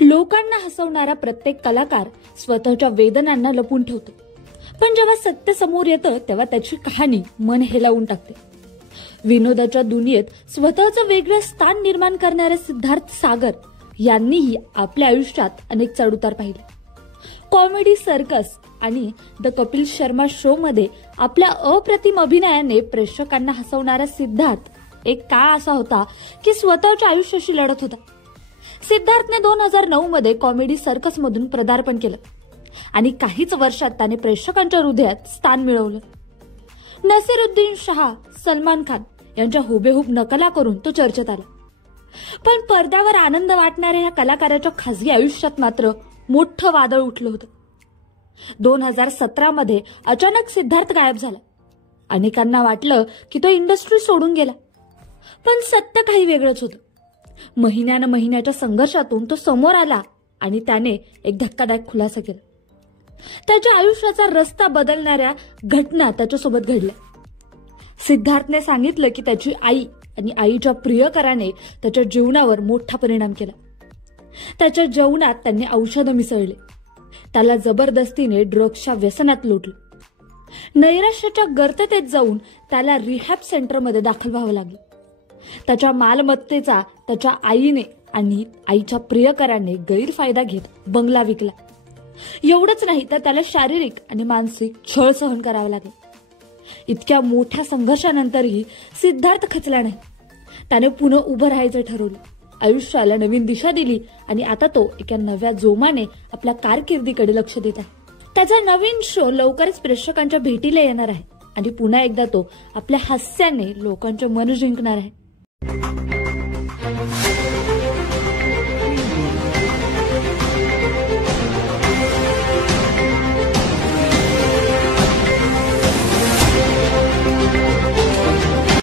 लोकांना हसवणारा प्रत्येक कलाकार स्वतःच्या वेदनांना लपून ठेवतो, पण जेव्हा सत्य समोर येतं तेव्हा त्याची कहाणी मन हेलावून टाकते. विनोदाच्या दुनियेत स्वतःचं वेगळं स्थान निर्माण करणारे सिद्धार्थ सागर यांनीही आपल्या आयुष्यात अनेक चढउतार पाहिले. कॉमेडी सर्कस आणि द कपिल शर्मा शो मध्ये आपल्या अप्रतिम अभिनयाने प्रेक्षकांना हसवणारा सिद्धार्थ एक काळ असा होता की स्वतःच्या आयुष्याशी लढत होता. सिद्धार्थने 2009 मध्ये कॉमेडी सर्कस मधून पदार्पण केलं आणि काहीच वर्षात त्याने प्रेक्षकांच्या हृदयात स्थान मिळवलं. नसीरुद्दीन शाह, सलमान खान यांच्या हुबेहूब नकला करून तो चर्चेत आला. पण पडद्यावर आनंद वाटणाऱ्या ह्या कलाकाराच्या खासगी आयुष्यात मात्र मोठं वादळ उठलं होतं. 2017 मध्ये अचानक सिद्धार्थ गायब झाला. अनेकांना वाटलं की तो इंडस्ट्री सोडून गेला, पण सत्य काही वेगळंच होतं. महिन्याच्या संघर्षातून तो समोर आला आणि त्याने एक धक्कादायक खुलासा केला. त्याच्या आयुष्याचा रस्ता बदलणाऱ्या घटना त्याच्यासोबत घडल्या. सिद्धार्थने सांगितलं की त्याची आई आणि आईच्या प्रियकराने त्याच्या जीवनावर मोठा परिणाम केला. त्याच्या जेवणात त्यांनी औषधं मिसळले, त्याला जबरदस्तीने ड्रग्सच्या व्यसनात लोटलं. नैराश्याच्या गर्ततेत जाऊन त्याला रिहॅब सेंटरमध्ये दाखल व्हावं लागलं. त्याच्या मालमत्तेचा त्याच्या आईने आणि आईच्या प्रियकराने गैरफायदा घेत बंगला विकला. एवढंच नाही तर त्याला शारीरिक आणि मानसिक छळ सहन करावा लागला. इतक्या मोठ्या संघर्षानंतरही सिद्धार्थ खचला नाही. त्याने पुन्हा उभं राहायचं ठरवलं, आयुष्याला नवीन दिशा दिली आणि आता तो एका नव्या जोमाने आपल्या कारकिर्दीकडे लक्ष देत आहे. त्याचा नवीन शो लवकरच प्रेक्षकांच्या भेटीला येणार आहे आणि पुन्हा एकदा तो आपल्या हास्याने लोकांचे मन जिंकणार आहे.